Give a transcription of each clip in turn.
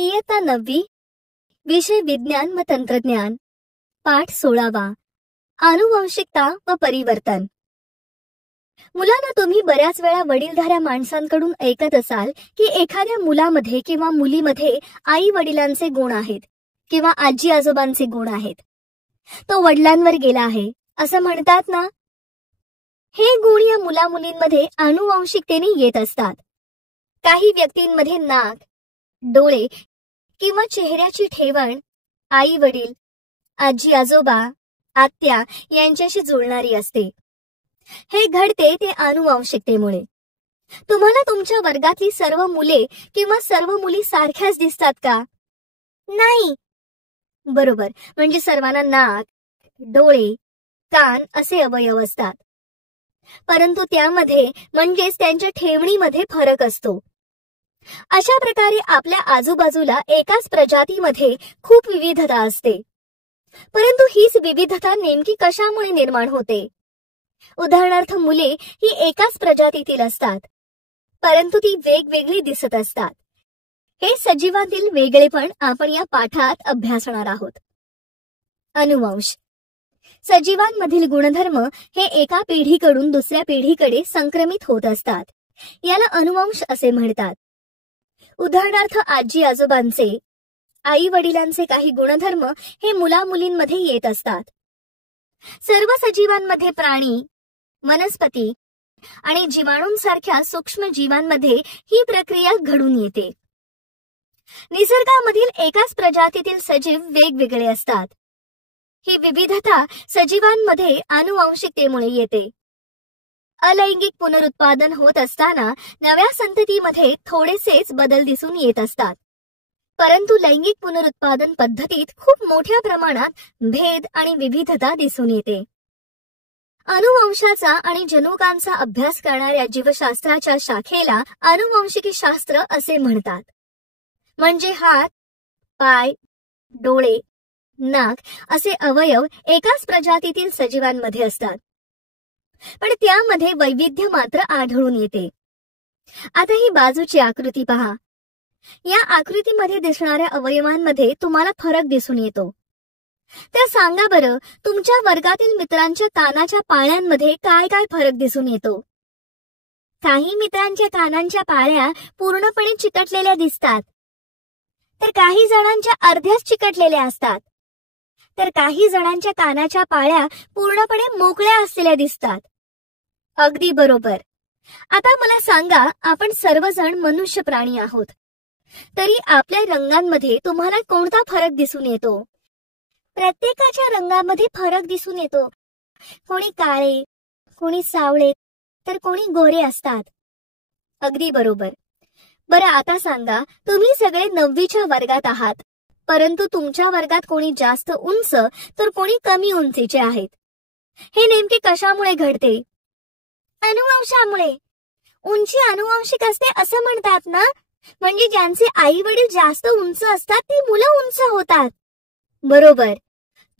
इयत्ता 9वी, विषय विज्ञान व तंत्रज्ञान, पाठ 16वा, आनुवंशिकता व परिवर्तन. मुलांना, तुम्ही बऱ्याच वेळा वडीलधाऱ्या माणसांकडून ऐकत असाल की एखाद्या मुलामध्ये किंवा मुलीमध्ये आई वडिलांचे गुण आहेत किंवा आजी आजोबांचे गुण आहेत. तो वडिलांवर गेला आहे असं म्हणतात ना. हे गुण या मुला मुलींमध्ये आनुवंशिकतेने येत असतात. काही व्यक्तींमध्ये नाक, डोळे किंवा चेहऱ्याची ठेवण आई वडील, आजी आजोबा, आत्या यांच्याशी जुळणारी असते. हे घडते ते आनुवंशिकतेमुळे. तुम्हाला तुमच्या वर्गातली सर्व मुले किंवा सर्व मुली सारख्याच दिसतात का? नाही. बरोबर, म्हणजे सर्वांना नाक, डोळे, कान असे अवयव असतात. परंतु त्यामध्ये म्हणजेच त्यांच्या ठेवणीमध्ये फरक असतो. अशा प्रकारे आपल्या आजूबाजूला एकाच प्रजातीमध्ये खूप विविधता असते. परंतु हीच विविधता नेमकी कशामुळे निर्माण होते? उदाहरणार्थ, मुले ही एकाच प्रजातीतील असतात, परंतु ती वेगवेगळी दिसत असतात. हे सजीवातील वेगळेपण आपण या पाठात अभ्यासणार आहोत. अनुवंश. सजीवांमधील गुणधर्म हे एका पिढीकडून दुसऱ्या पिढीकडे संक्रमित होत असतात. याला अनुवंश असे म्हणतात. उदाहरणार्थ, आजी आजोबांचे, आई वडिलांचे काही गुणधर्म हे मुला मुलींमध्ये येत असतात. सर्व सजीवांमध्ये प्राणी, वनस्पती आणि जीवाणूंसारख्या सूक्ष्म जीवांमध्ये ही प्रक्रिया घडून येते. निसर्गामधील एकाच प्रजातीतील सजीव वेगवेगळे असतात. ही विविधता सजीवांमध्ये आनुवंशिकतेमुळे येते. अलैंगिक पुनरुत्पादन होत असताना नव्या संततीमध्ये थोडेसेच बदल दिसून येत असतात. परंतु लैंगिक पुनरुत्पादन पद्धतीत खूप मोठ्या प्रमाणात भेद आणि विविधता दिसून येते. अनुवंशाचा आणि जनुकांचा अभ्यास करणाऱ्या जीवशास्त्राच्या शाखेला आनुवंशिकीशास्त्र असे म्हणतात. म्हणजे हात, पाय, डोळे, नाक असे अवयव एकाच प्रजातीतील सजीवांमध्ये असतात, पण त्यामध्ये वैविध्य मात्र आढळून येते. आता ही बाजूची आकृती पहा. या आकृतीमध्ये दिसणाऱ्या अवयवांमध्ये तुम्हाला फरक दिसून येतो. तर सांगा बरं, तुमच्या वर्गातील मित्रांच्या कानाच्या पाळ्यांमध्ये काय काय फरक दिसून येतो? काही मित्रांच्या कानांच्या पाळ्या पूर्णपणे चिकटलेल्या दिसतात, तर काही जणांच्या अर्ध्याच चिकटलेल्या असतात, तर काही जणांच्या कानाच्या पाळ्या पूर्णपणे मोकळ्या असलेल्या दिसतात. अगदी बरोबर. आता मला सांगा, आपण सर्वजण मनुष्य प्राणी आहोत, तरी आपल्या रंगांमध्ये तुम्हाला कोणता फरक दिसून येतो? प्रत्येकाच्या रंगामध्ये फरक दिसून येतो. कोणी काळे, कोणी सावळे, तर कोणी गोरे असतात. अगदी बरोबर. बरं, आता सांगा, तुम्ही सगळे 9वीच्या वर्गात आहात, परंतु तुमच्या वर्गात कोणी जास्त उंच तर कोणी कमी उंचीचे आहेत. हे नेमके कशामुळे घडते? अनुवंशामुळे. उंची अनुवंशिक असते असं म्हणतात ना. म्हणजे ज्यांचे आई वडील जास्त उंच असतात ती मुलं उंच होतात. बरोबर.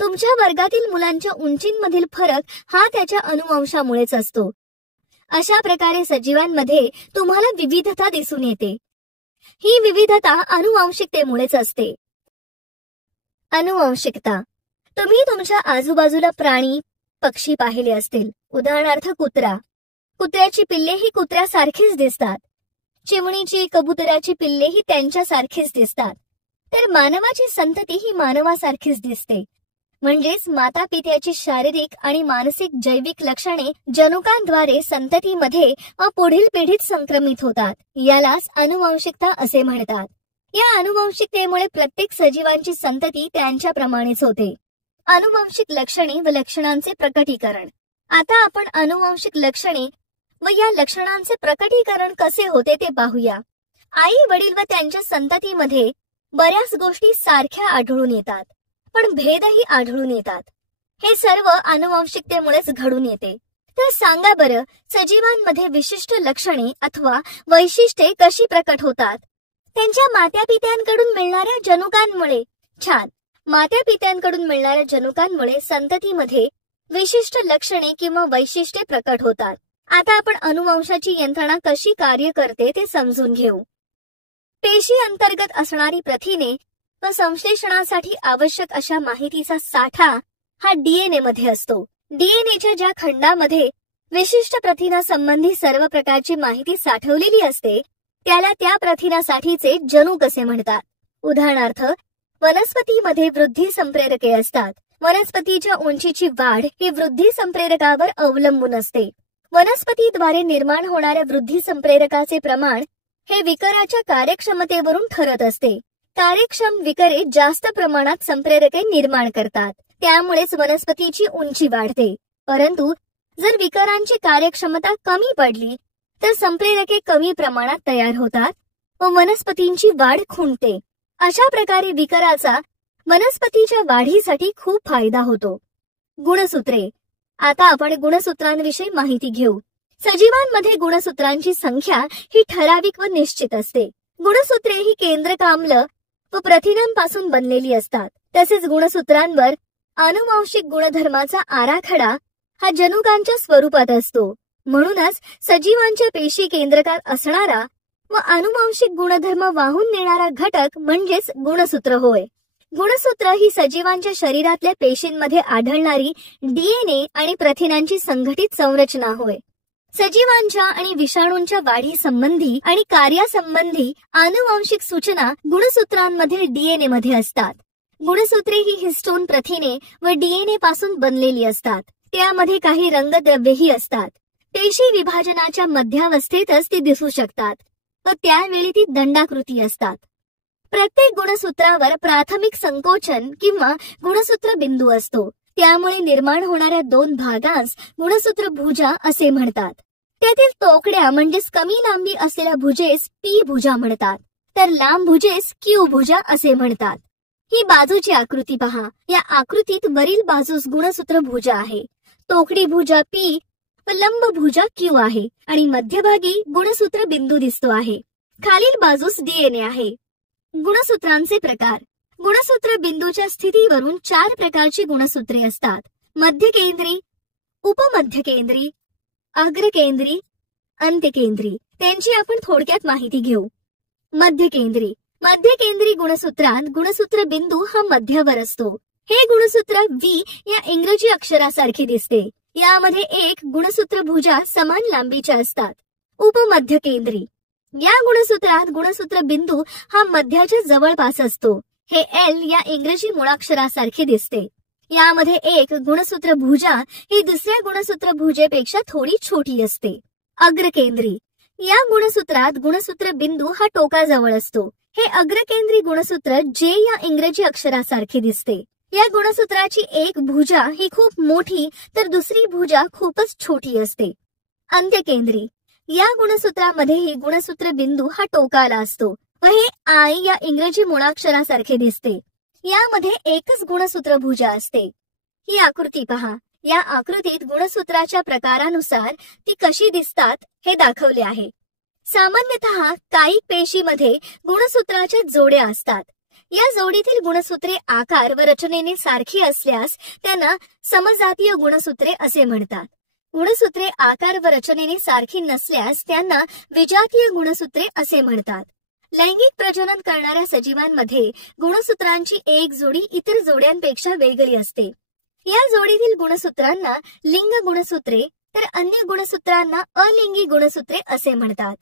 तुमच्या वर्गातील मुलांच्या उंचींमधील फरक हा त्याच्या अनुवंशामुळेच असतो. अशा प्रकारे सजीवांमध्ये तुम्हाला विविधता दिसून येते. ही विविधता अनुवंशिकतेमुळेच असते. अनुवंशिकता. तुम्ही तुमच्या आजूबाजूला प्राणी, पक्षी पाहिले असतील. उदाहरणार्थ, कुत्रा. कुत्र्याची पिल्ले ही कुत्र्यासारखीच दिसतात. चिमणीची, कबुतराची पिल्ले ही त्यांच्यासारखीच दिसतात. तर मानवाची संतती ही मानवासारखीच दिसते. म्हणजेच माता पित्याची शारीरिक आणि मानसिक जैविक लक्षणे जनुकांद्वारे संततीमध्ये व पुढील पिढीत संक्रमित होतात. यालाच अनुवंशिकता असे म्हणतात. या अनुवंशिकतेमुळे प्रत्येक सजीवांची संतती त्यांच्याप्रमाणेच होते. अनुवंशिक लक्षणे व लक्षणांचे प्रकटीकरण. आता आपण अनुवंशिक लक्षणे व या लक्षणांचे प्रकटीकरण कसे होते ते पाहूया. आई वडील व त्यांच्या संततीमध्ये बऱ्याच गोष्टी सारख्या आढळून येतात, पण भेदही आढळून येतात. हे सर्व अनुवंशिकतेमुळेच घडून येते. तर सांगा बरं, सजीवांमध्ये विशिष्ट लक्षणे अथवा वैशिष्ट्ये कशी प्रकट होतात? त्यांच्या मात्यापित्यांकडून मिळणाऱ्या जनुकांमुळे. छान. मात्यापित्यांकडून मिळणाऱ्या जनुकांमुळे संततीमध्ये विशिष्ट लक्षणे किंवा वैशिष्ट्ये प्रकट होतात. आता आपण अनुवंशाची यंत्रणा कशी कार्य करते ते समजून घेऊ. पेशी अंतर्गत असणारी प्रथिने व संश्लेषणासाठी आवश्यक अशा माहितीचा साठा हा डीएनए मध्ये असतो. डीएनएच्या ज्या खंडामध्ये विशिष्ट प्रथिनासंबंधी सर्व प्रकारची माहिती साठवलेली असते त्याला त्या प्रथिनासाठीचे जनुक असे म्हणतात. उदाहरणार्थ, वनस्पतीमध्ये वृद्धी संप्रेरके असतात. वनस्पतीच्या उंचीची वाढ ही वृद्धी संप्रेरकावर अवलंबून असते. वनस्पतीद्वारे निर्माण होणाऱ्या वृद्धी संप्रेरकाचे प्रमाण हे विकराच्या कार्यक्षमतेवरून ठरत असते. कार्यक्षम विकरे जास्त प्रमाणात संप्रेरके निर्माण करतात, त्यामुळेच वनस्पतीची उंची वाढते. परंतु जर विकरांची कार्यक्षमता कमी पडली तर संप्रेरके कमी प्रमाणात तयार होतात व वनस्पतींची वाढ खुंटते. अशा प्रकारे विकराचा वनस्पतीच्या वाढीसाठी खूप फायदा होतो. गुणसूत्रे. आता आपण गुणसूत्रांविषयी माहिती घेऊ. सजीवांमध्ये गुणसूत्रांची संख्या ही ठराविक व निश्चित असते. गुणसूत्रे ही केंद्रक आम्ल व प्रथिनांपासून बनलेली असतात. तसेच गुणसूत्रांवर आनुवंशिक गुणधर्माचा आराखडा हा जनुकांच्या स्वरूपात असतो. म्हणूनच सजीवांच्या पेशी केंद्रकात असणारा व आनुवंशिक गुणधर्म वाहून नेणारा घटक म्हणजेच गुणसूत्र होय. गुणसूत्र ही सजीवांच्या शरीरातल्या पेशींमध्ये आढळणारी डीएनए आणि प्रथिनांची संघटित संरचना होय. सजीवांच्या आणि विषाणूंच्या वाढी संबंधी आणि कार्यासंबंधी आनुवंशिक सूचना गुणसूत्रांमध्ये डीएनए मध्ये असतात. गुणसूत्रे ही हिस्टोन प्रथिने व डीएनए पासून बनलेली असतात. त्यामध्ये काही रंगद्रव्येही असतात. पेशी विभाजनाच्या मध्यावस्थेतच ती दिसू शकतात व त्यावेळी ती दंडाकृती असतात. प्रत्येक गुणसूत्रावर प्राथमिक संकोचन किंवा गुणसूत्र बिंदू असतो. त्यामुळे निर्माण होणाऱ्या दोन भागांस गुणसूत्र भुजा असे म्हणतात. त्यातील तोकड्या म्हणजेच कमी लांबी असलेल्या भुजेस पी भुजा म्हणतात, तर लांब भुजेस क्यू भुजा असे म्हणतात. ही बाजूची आकृती पहा. या आकृतीत वरील बाजूस गुणसूत्र भुजा आहे, तोकडी भुजा पी व लंब भुजा क्यू आहे आणि मध्यभागी गुणसूत्र बिंदू दिसतो आहे. खालील बाजूस डीएनए आहे. गुणसूत्रांचे प्रकार. गुणसूत्र बिंदूच्या स्थितीवरून 4 प्रकारची गुणसूत्रे असतात. मध्यकेंद्री, उपमध्यकेंद्री, अग्रकेंद्री, अंत्यकेंद्री. त्यांची आपण थोडक्यात माहिती घेऊ. मध्यकेंद्री. मध्यकेंद्री गुणसूत्रात गुणसूत्र बिंदू हा मध्यावर असतो. हे गुणसूत्र व्ही या इंग्रजी अक्षरासारखे दिसते. यामध्ये एक गुणसूत्र भुजा समान लांबीच्या असतात. उपमध्यकेंद्री. या गुणसूत्रात गुणसूत्र बिंदू हा मध्याच्या जवळपास असतो. हे एल या इंग्रजी मुळाक्षरासारखे दिसते. यामध्ये एक गुणसूत्र भुजा ही दुसऱ्या गुणसूत्र भुजेपेक्षा थोडी छोटी असते. अग्रकेंद्री. या गुणसूत्रात गुणसूत्र बिंदू हा टोकाजवळ असतो. हे अग्रकेंद्री गुणसूत्र जे या इंग्रजी अक्षरासारखे दिसते. या गुणसूत्राची एक भुजा ही खूप मोठी तर दुसरी भुजा खूपच छोटी असते. अंत्यकेंद्री. या गुणसूत्रामध्ये ही गुणसूत्र बिंदू हा टोकाला असतो व हे आय या इंग्रजी मुळाक्षरासारखे दिसते. यामध्ये एकच गुणसूत्र भुजा असते. ही आकृती पहा. या आकृतीत गुणसूत्राच्या प्रकारानुसार ती कशी दिसतात हे दाखवले आहे. सामान्यतः कायिक पेशीमध्ये गुणसूत्राच्या जोड्या असतात. या जोडीतील गुणसूत्रे आकार व रचनेने सारखी असल्यास त्यांना समजातीय गुणसूत्रे असे म्हणतात. गुणसूत्रे आकार व रचनेने सारखी नसल्यास त्यांना विजातीय गुणसूत्रे असे म्हणतात. लैंगिक प्रजनन करणाऱ्या सजीवांमध्ये गुणसूत्रांची एक जोडी इतर जोड्यांपेक्षा वेगळी असते. या जोडीतील गुणसूत्रांना लिंग गुणसूत्रे तर अन्य गुणसूत्रांना अलिंगी गुणसूत्रे असे म्हणतात.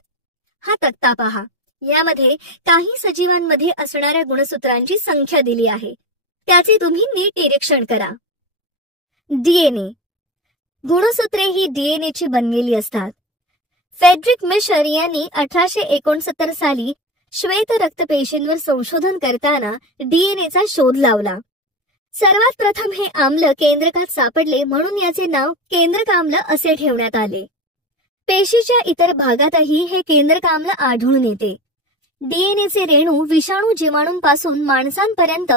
हा तक्ता पहा. यामध्ये काही सजीवांमध्ये असणाऱ्या गुणसूत्रांची संख्या दिली आहे. त्याचे तुम्ही नीट निरीक्षण करा. डीएनए. गुणसूत्रे ही डीएनएची बनलेली असतात. फेडरिक मिशर यांनी 1869 साली श्वेत रक्तपेशींवर संशोधन करताना डीएनएचा शोध लावला. सर्वात प्रथम हे आम्ल केंद्रकात सापडले म्हणून याचे नाव केंद्रक आम्ल असे ठेवण्यात आले. पेशीच्या इतर भागातही हे केंद्रक आम्ल आढळून येते. डीएनएचे रेणू विषाणू जीवाणूंपासून माणसांपर्यंत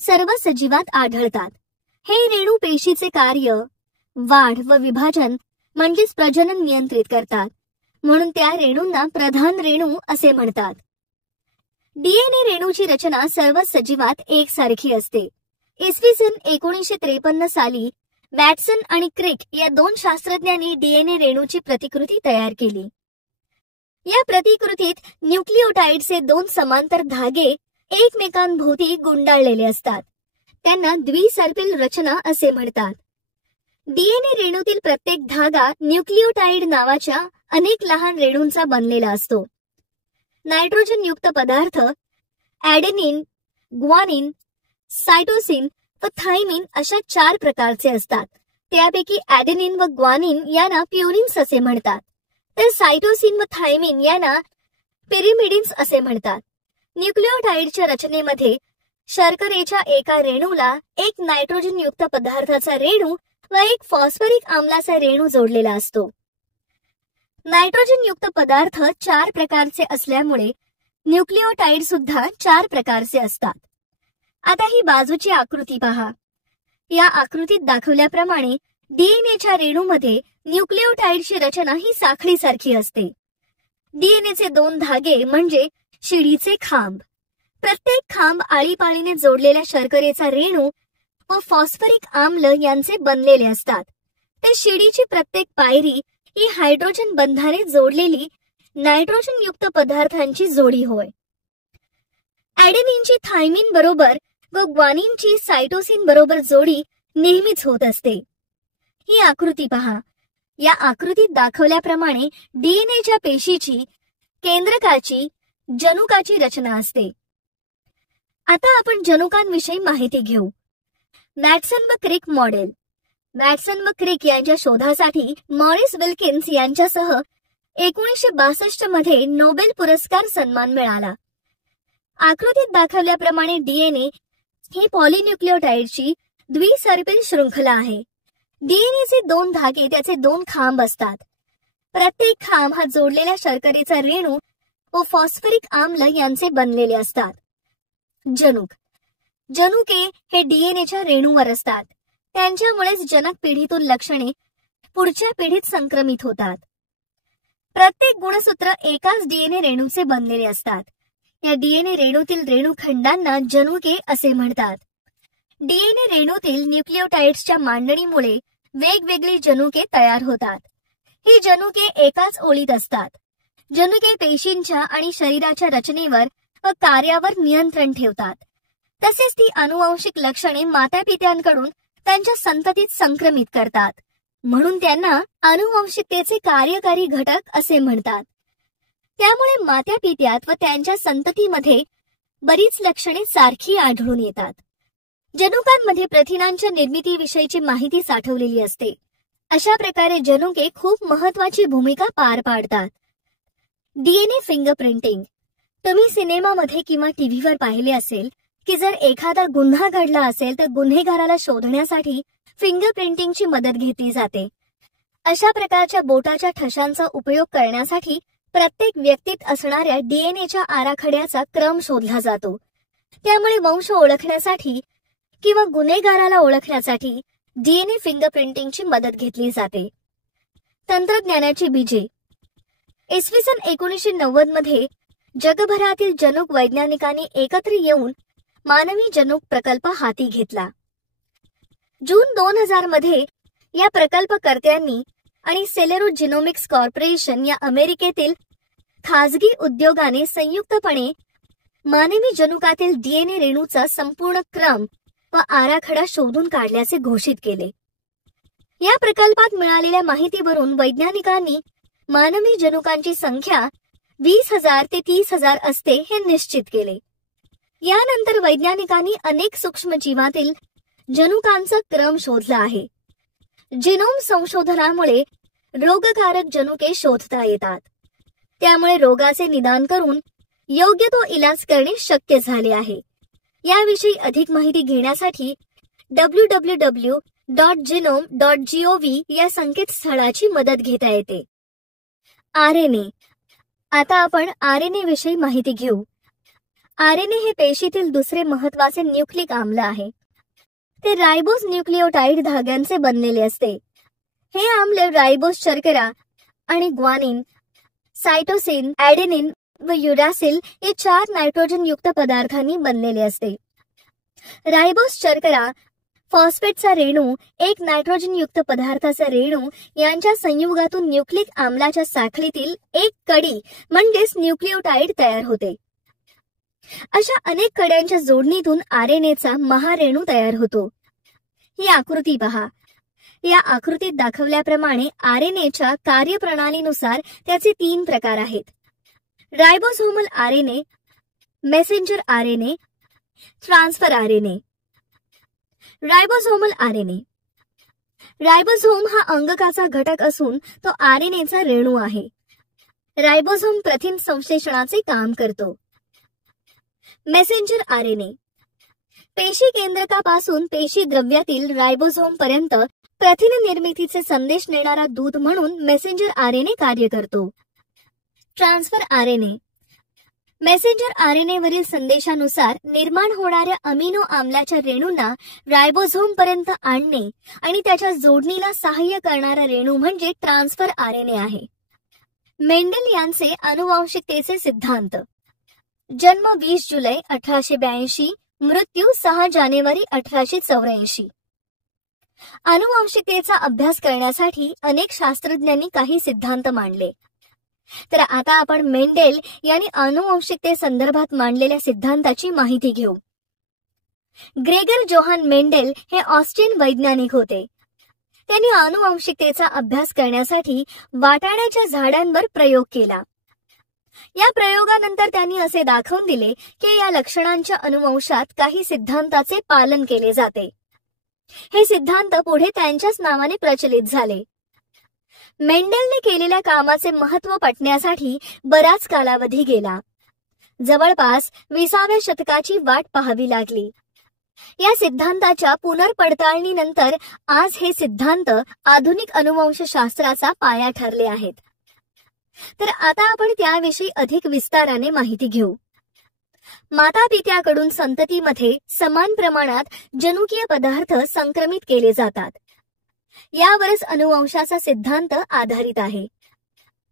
सर्व सजीवात आढळतात. हे रेणू पेशीचे कार्य, वाढ व विभाजन म्हणजेच प्रजनन नियंत्रित करतात. म्हणून त्या रेणूंना प्रधान रेणू असे म्हणतात. डीएनए रेणूची रचना सर्व सजीवात एकसारखी असते. इसवी सन 1953 साली वॅटसन आणि क्रिक या 2 शास्त्रज्ञांनी डीएनए रेणूची प्रतिकृती तयार केली. या प्रतिकृतीत न्यूक्लिओटाइडचे दोन समांतर धागे एकमेकांभोवती गुंडाळलेले असतात. त्यांना द्विसर्पिल रचना असे म्हणतात. डीएनए रेणूतील प्रत्येक धागा न्यूक्लिओटाइड नावाच्या अनेक लहान रेणूंचा बनलेला असतो. नायट्रोजन युक्त पदार्थ ॲडेनिन, ग्वानिन, सायटोसिन व थायमिन अशा 4 प्रकारचे असतात. त्यापैकी ॲडेनिन व ग्वानिन यांना प्युरिन्स असे म्हणतात, तर सायटोसिन व थायमिन यांना पिरिमिडिन्स असे म्हणतात. न्यूक्लिओटाइडच्या रचनेमध्ये शर्करेच्या एका रेणूला एक नायट्रोजन युक्त पदार्थाचा रेणू व एक फॉस्फरिक आम्लाचा रेणू जोडलेला असतो. नायट्रोजन युक्त पदार्थ 4 प्रकारचे असल्यामुळे न्यूक्लिओटाइड सुद्धा 4 प्रकारचे असतात. आता ही बाजूची आकृती पहा. या आकृतीत दाखवल्याप्रमाणे डीएनएच्या रेणूमध्ये न्यूक्लिओटाइडची रचना ही साखळीसारखी असते. डीएनएचे 2 धागे म्हणजे शिडीचे खांब. प्रत्येक खांब आळीपाळीने जोडलेल्या शर्करेचा रेणू व फॉस्फरिक आम्ल यांचे बनलेले असतात. ते शिडीची प्रत्येक पायरी ही हायड्रोजन बंधाने जोडलेली नायट्रोजन युक्त पदार्थांची जोडी होय. ॲडेनिनची थायमिन बरोबर व ग्वानिनची सायटोसिन बरोबर जोडी नेहमीच होत असते. ही आकृती पहा. या आकृतीत दाखवल्याप्रमाणे डीएनएच्या पेशीची केंद्रकाची जनुकाची रचना असते. आता आपण जनुकांविषयी माहिती घेऊ. मॅटसन व क्रिक मॉडेल. मॅटसन व क्रिक यांच्या शोधासाठी मॉरिस विल्किन्स यांच्यासह 1962 मध्ये नोबेल पुरस्कार सन्मान मिळाला. आकृतीत दाखवल्याप्रमाणे डीएनए ही पॉलिन्यूक्लिओटाइडची द्विसर्पिल शृंखला आहे. डीएनएचे 2 धागे त्याचे 2 खांब असतात. प्रत्येक खांब हा जोडलेल्या शर्करेचा रेणू व फॉस्फरिक आम्ल यांचे बनलेले असतात. जनुक. जनुके हे डीएनएच्या रेणूवर असतात. त्यांच्यामुळेच जनक पिढीतून लक्षणे पुढच्या पिढीत संक्रमित होतात. प्रत्येक गुणसूत्र एकाच डीएनए रेणूचे बनलेले असतात. या डीएनए रेणूतील रेणूखंडांना जनुके असे म्हणतात. डीएनए रेणूतील न्यूक्लिओटाइड्सच्या मांडणीमुळे वेगवेगळी जनुके तयार होतात. ही जनुके एकाच ओळीत असतात. जनुके पेशींच्या आणि शरीराच्या रचनेवर व कार्यावर नियंत्रण ठेवतात. तसेच ती आनुवंशिक लक्षणे मातापित्यांकडून त्यांच्या संततीत संक्रमित करतात. म्हणून त्यांना आनुवंशिकतेचे कार्यकारी घटक असे म्हणतात. त्यामुळे मात्यापित्यात व त्यांच्या संततीमध्ये बरीच लक्षणे सारखी आढळून येतात. जनुकांमध्ये प्रथिनांच्या निर्मितीविषयीची माहिती साठवलेली असते. अशा प्रकारे जनुके खूप महत्वाची भूमिका पार पाडतात. DNA fingerprinting. तुम्ही सिनेमामध्ये किंवा टीव्हीवर पाहिले असेल की जर एखादा गुन्हा घडला असेल तर गुन्हेगाराला शोधण्यासाठी फिंगरप्रिंटिंगची मदत घेतली जाते. अशा प्रकारच्या बोटाच्या ठशांचा उपयोग करण्यासाठी प्रत्येक व्यक्तीत असणाऱ्या डीएनएच्या आराखड्याचा क्रम शोधला जातो. त्यामुळे वंश ओळखण्यासाठी किंवा गुन्हेगाराला ओळखण्यासाठी डीएनए फिंगरप्रिंटिंगची मदत घेतली जाते. तंत्रज्ञानाची बीजे. इसवी सन 1990 मध्ये जगभरातील जनुक वैज्ञानिकांनी एकत्र येऊन मानवी जनुक प्रकल्प हाती घेतला. जून 2000 मध्ये या प्रकल्पकर्त्यांनी आणि सेलेरो जिनोमिक्स कॉर्पोरेशन या अमेरिकेतील खाजगी उद्योगाने संयुक्तपणे मानवी जनुकातील डीएनए रेणूचा संपूर्ण क्रम व आराखडा शोधून काढल्याचे घोषित केले. या प्रकल्पात मिळालेल्या माहितीवरून वैज्ञानिकांनी मानवी जनुकांची संख्या 20,000 ते 30,000 असते हे निश्चित केले. यानंतर वैज्ञानिकांनी अनेक सूक्ष्मजीवातील जनुकांचा क्रम शोधला आहे. जिनोम संशोधनामुळे रोगकारक जनुके शोधता येतात. त्यामुळे रोगाचे निदान करून योग्य तो इलाज करणे शक्य झाले आहे. याविषयी अधिक माहिती घेण्यासाठी www.genome.gov या संकेतस्थळाची मदत घेता येते. आरएनए. आता आपण आरएनए विषयी माहिती घेऊ. आरएनए हे पेशीतील दुसरे महत्वाचे न्यूक्लिक आम्ल आहे. ते रायबोज न्यूक्लिओटाइड धाग्यांचे बनलेले असते. हे आम्ल रायबोज शर्करा आणि ग्वानिन, सायटोसिन, ॲडेनिन व युरासिल हे 4 नायट्रोजन युक्त पदार्थांनी बनलेले असते. रायबोज शर्करा फॉस्फेटचा रेणू एक नायट्रोजनयुक्त पदार्थाचा रेणू यांच्या संयुगातून न्यूक्लिक आम्लाच्या साखळीतील एक कडी म्हणजेच न्यूक्लियोटाइड तयार होते. अशा अनेक कड्यांच्या जोडणीतून आरएनएचा महारेणू तयार होतो. ही आकृती पहा. या आकृतीत दाखवल्याप्रमाणे आरएनएच्या कार्यप्रणालीनुसार त्याचे 3 प्रकार आहेत. Ribosomal RNA, messenger RNA, transfer RNA. Ribosomal RNA. Ribosome हा अंगकाचा घटक असून तो आरएनएचा रेणू आहे. रायबोसोम प्रथिन संश्लेषणाचे काम करतो. Messenger RNA. पेशी केंद्रकापासून पेशी द्रव्यातील रायबोसोम पर्यंत प्रथिन निर्मितीचे संदेश नेणारा दूत म्हणून मेसेंजर आरएनए कार्य करतो. Transfer RNA. मेसेंजर आरएनए वरील संदेशानुसार निर्माण होणाऱ्या अमिनो आम्लाच्या रेणूंना रायबोसोम पर्यंत आणणे आणि त्याच्या जोडणीला सहाय्य करणारा रेणू म्हणजे ट्रान्सफर आरएनए आहे. मेंडेल यांचे आनुवंशिकतेचे सिद्धांत. जन्म 20 जुलै 1882, मृत्यू 6 जानेवारी 1884. आनुवंशिकतेचा अभ्यास करण्यासाठी अनेक शास्त्रज्ञांनी काही सिद्धांत मांडले. तर आता आपण मेंडेल यांनी आनुवंशिकते संदर्भात मांडलेल्या सिद्धांताची माहिती घेऊ. ग्रेगर जोहान मेंडेल हे ऑस्ट्रियन वैज्ञानिक होते. त्यांनी आनुवंशिकतेचा अभ्यास करण्यासाठी वाटाण्याच्या झाडांवर प्रयोग केला. या प्रयोगानंतर त्यांनी असे दाखवून दिले की या लक्षणांच्या अनुवंशात काही सिद्धांताचे पालन केले जाते. हे सिद्धांत पुढे त्यांच्याच नावाने प्रचलित झाले. मेंडेलने केलेल्या कामाचे महत्त्व पटण्यासाठी बराच कालावधी गेला. जवळपास 20व्या शतकाची वाट पाहावी लागली. या सिद्धांताच्या पुनर्पडताळणीनंतर आज हे सिद्धांत आधुनिक अनुवंशशास्त्राचा पाया ठरले आहेत. तर आता आपण त्याविषयी अधिक विस्ताराने माहिती घेऊ. मातापित्याकडून संततीमध्ये समान प्रमाणात जनुकीय पदार्थ संक्रमित केले जातात. यावरच अनुवंशाचा सिद्धांत आधारित आहे.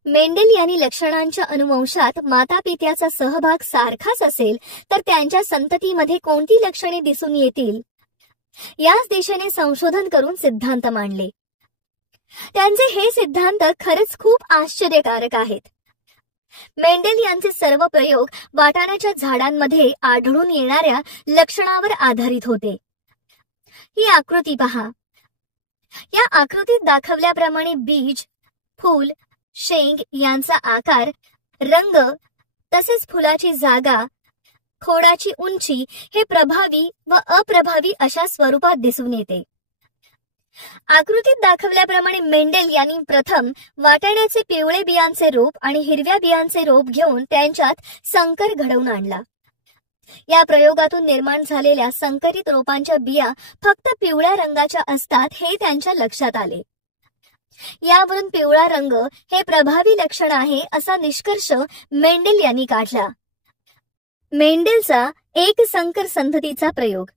मेंडेल यांनी लक्षणांच्या अनुवंशात मातापित्याचा सहभाग सारखाच असेल तर त्यांच्या संततीमध्ये कोणती लक्षणे दिसून येतील याच दिशेने संशोधन करून सिद्धांत मांडले. त्यांचे हे सिद्धांत खरंच खूप आश्चर्यकारक आहेत. मेंडेल यांचे सर्व प्रयोग वाटाण्याच्या झाडांमध्ये आढळून येणाऱ्या लक्षणावर आधारित होते. ही आकृती पहा. या आकृतीत दाखवल्याप्रमाणे बीज, फूल, शेंग यांचा आकार, रंग तसेच फुलाची जागा, खोडाची उंची हे प्रभावी व अप्रभावी अशा स्वरूपात दिसून येते. आकृतीत दाखवल्याप्रमाणे मेंडेल यांनी प्रथम वाटाण्याचे पिवळे बियांचे रोप आणि हिरव्या बियांचे रोप घेऊन त्यांच्यात संकर घडवून आणला. या प्रयोगातून निर्माण झालेल्या संकरित रोपांच्या बिया फक्त पिवळ्या रंगाच्या असतात हे त्यांच्या लक्षात आले. यावरून पिवळा रंग हे प्रभावी लक्षण आहे असा निष्कर्ष मेंडेल यांनी काढला. मेंडेलचा एक संकर संततीचा प्रयोग.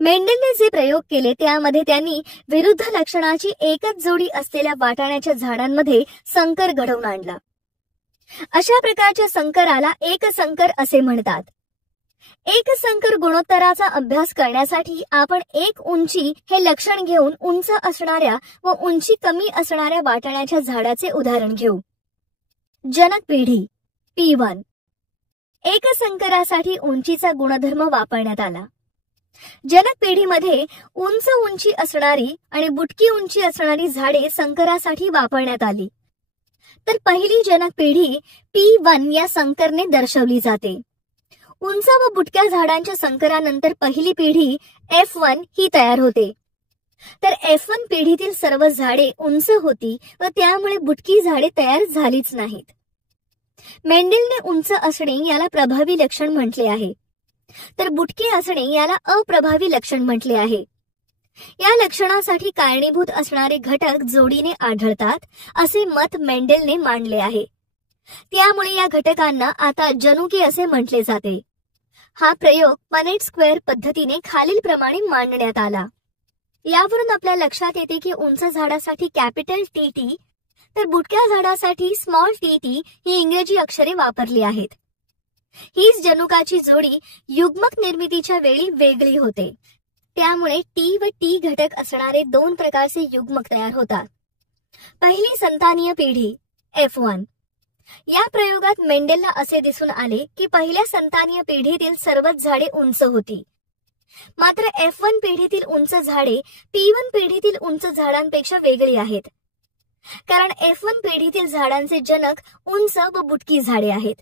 मेंडेलने जे प्रयोग केले त्यामध्ये त्यांनी विरुद्ध लक्षणाची एकच जोडी असलेल्या वाटाण्याच्या झाडांमध्ये संकर घडवून आणला. अशा प्रकारच्या संकराला एकसंकर असे म्हणतात. एकसंकर गुणोत्तराचा अभ्यास करण्यासाठी आपण एक उंची हे लक्षण घेऊन उंच असणाऱ्या व उंची कमी असणाऱ्या वाटाण्याच्या झाडाचे उदाहरण घेऊ. जनक पिढी P1. एकसंकरासाठी उंचीचा गुणधर्म वापरण्यात आला. जनक पिढीमध्ये उंच उंची असणारी आणि बुटकी उंची असणारी झाडे संकरासाठी वापरण्यात आली. तर पहिली जनक पिढी P1 या संकरने दर्शवली जाते. उंच व बुटक्या झाडांच्या संकरानंतर पहिली पिढी F1 ही तयार होते. तर F1 पिढीतील सर्व झाडे उंच होती व त्यामुळे बुटकी झाडे तयार झालीच नाहीत. मेंडेलने उंच असणे याला प्रभावी लक्षण म्हटले आहे, तर बुटकी असणे याला अप्रभावी लक्षण म्हटले आहे. या लक्षणासाठी कारणीभूत असणारे घटक जोडीने आढळतात असे मत मेंडेलने मांडले आहे. त्यामुळे या घटकांना आता जनुकी असे म्हटले जाते. हा प्रयोग पनेट स्क्वेअर पद्धतीने खालील प्रमाणे मांडण्यात आला. यावरून आपल्या लक्षात येते की उंच झाडासाठी कॅपिटल TT तर बुटक्या झाडासाठी स्मॉल tt ही इंग्रजी अक्षरे वापरली आहेत. हीच जनुकाची जोडी युग्मक निर्मितीच्या वेळी वेगळी होते. त्यामुळे टी व टी घटक असणारे दोन प्रकारचे युग्मक तयार होतात. पहिली संतानीय पिढी F1. या प्रयोगात मेंडेलला असे दिसून आले की पहिल्या संतानीय पिढीतील सर्वच झाडे उंच होती. मात्र F1 पिढीतील उंच झाडे P1 पिढीतील उंच झाडांपेक्षा वेगळी आहेत. कारण F1 पिढीतील झाडांचे जनक उंच व बुटकी झाडे आहेत.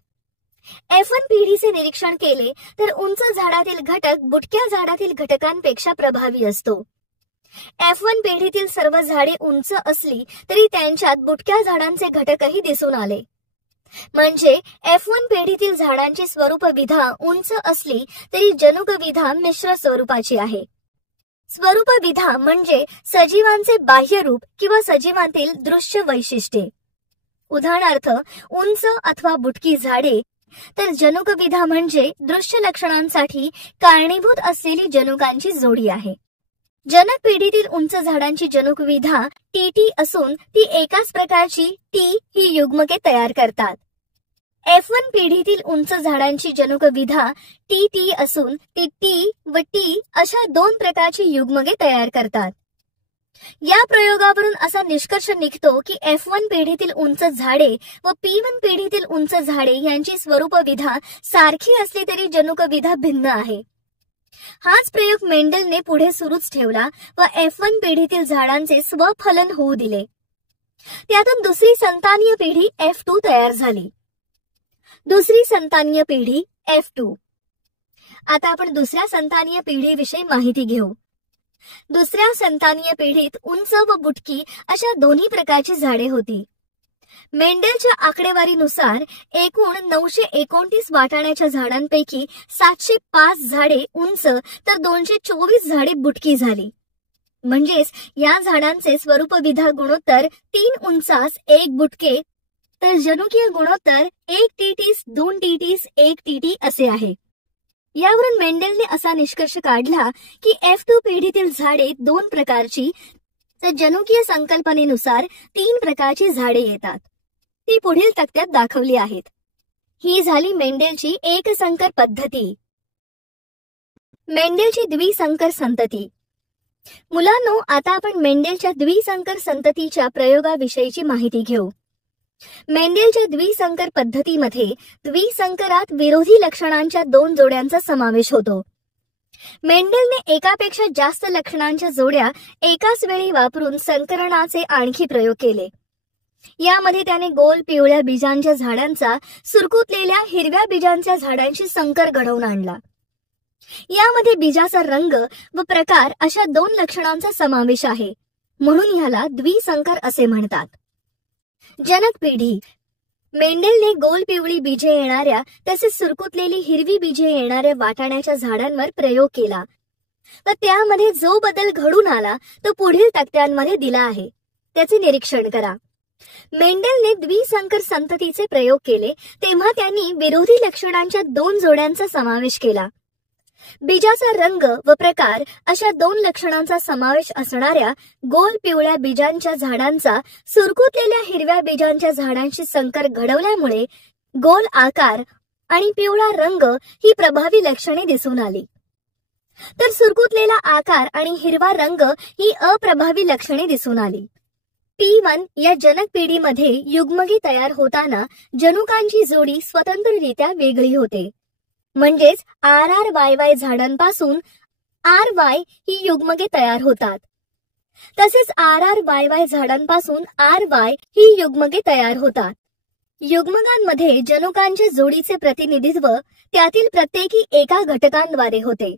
F1 पिढीचे निरीक्षण केले तर उंच झाडातील घटक बुटक्या झाडातील घटकांपेक्षा प्रभावी असतो. F1 पिढीतील सर्व झाडे उंच असली तरी त्यांच्यात बुटक्या झाडांचे घटकही दिसून आले. म्हणजे F1 पिढीतील झाडांची स्वरूपविधा उंच असली तरी जनुकविधा मिश्र स्वरूपाची आहे. स्वरूपविधा म्हणजे सजीवांचे बाह्य रूप किंवा सजीवांतील दृश्य वैशिष्ट्ये. उदाहरणार्थ उंच अथवा बुटकी झाडे, तर जनुकविधा म्हणजे दृश्य लक्षणांसाठी कारणीभूत असलेली जनुकांची जोडी आहे. जनक पिढीतील उंच झाडांची जनुकविधा टीटी असून ती एकाच प्रकारची टी ही युग्मके तयार करतात. F1 पिढीतील उंच झाडांची जनुकविधा टी असून ती टी व टी अशा दोन प्रकारची युग्मके तयार करतात. या प्रयोगावरून असा निष्कर्ष निघतो की F1 पिढीतील उंच झाडे व P1 पिढीतील उंच झाडे यांची स्वरूपविधा सारखी असली तरी जनुकविधा भिन्न आहे. हाच प्रयोग मेंडेलने पुढे सुरूच ठेवला व F1 पिढीतील झाडांचे स्वफलन होऊ दिले. त्यातून दुसरी संतानीय पिढी F2 तयार झाली. दुसरी संतानीय पिढी F2. आता आपण दुसऱ्या संतानीय पिढीविषयी माहिती घेऊ. दुसऱ्या संतानीय पिढीत उंच व बुटकी अशा दोन्ही प्रकारची झाडे होती. मेंडेलच्या आकडेवारीनुसार एकूण 929 वाटाण्याच्या झाडांपैकी 705 झाडे उंच तर 224 झाडे बुटकी झाली. म्हणजेच या झाडांचे स्वरूपविधा गुणोत्तर 3 उंचास 1 बुटके तर जनुकीय गुणोत्तर 1 टीटीस 2 टीटीस 1 टीटी असे आहे. यावरून मेंडेलने असा निष्कर्ष काढला की F2 पिढीतील झाडे दोन प्रकारची तर जनुकीय संकल्पनेनुसार 3 प्रकारची झाडे येतात. ती पुढील तक्त्यात दाखवली आहेत. ही झाली मेंडेलची एकसंकर पद्धती. मेंडेलची द्विसंकर संतती. मुलांनो, आता आपण मेंडेलच्या द्विसंकर संततीच्या प्रयोगाविषयीची माहिती घेऊ. मेंडेलच्या द्विसंकर पद्धतीमध्ये द्विसंकरात विरोधी लक्षणांच्या 2 जोड्यांचा समावेश होतो. मेंडेलने एकापेक्षा जास्त लक्षणांच्या जोड्या एकाच वेळी वापरून संकरणाचे आणखी प्रयोग केले. यामध्ये त्याने गोल पिवळ्या बीजांच्या झाडांचा सुरकुतलेल्या हिरव्या बीजांच्या झाडांशी संकर घडवून आणला. यामध्ये बीजाचा रंग व प्रकार अशा 2 लक्षणांचा समावेश आहे, म्हणून ह्याला द्विसंकर असे म्हणतात. जनक पिढी. मेंडेलने गोल पिवळी बीजे येणाऱ्या तसेच सुरकुतलेली हिरवी बीजे येणाऱ्या वाटाण्याच्या झाडांवर प्रयोग केला व त्यामध्ये जो बदल घडून आला तो पुढील तक्त्यांमध्ये दिला आहे. त्याचे निरीक्षण करा. मेंडेलने द्विसंकर संततीचे प्रयोग केले तेव्हा त्यांनी विरोधी लक्षणांच्या 2 जोड्यांचा समावेश केला. बीजाचा रंग व प्रकार अशा 2 लक्षणांचा समावेश असणाऱ्या गोल पिवळ्या बीजांच्या झाडांचा सुरकुतलेल्या हिरव्या बीजांच्या झाडांशी संकर घडवल्यामुळे गोल आकार आणि पिवळा रंग ही प्रभावी लक्षणे दिसून आली, तर सुरकुतलेला आकार आणि हिरवा रंग ही अप्रभावी लक्षणे दिसून आली. P1 या जनक पिढीमध्ये युग्मके तयार होताना जनुकांची जोडी स्वतंत्ररित्या वेगळी होते. म्हणजेच RRYY झाडांपासून RY ही युग्मके तयार होतात. तसेच RRYY झाडांपासून RY ही युग्मके तयार होतात. युग्मकांमध्ये जनुकांच्या जोडीचे प्रतिनिधित्व त्यातील प्रत्येकी एका घटकांद्वारे होते.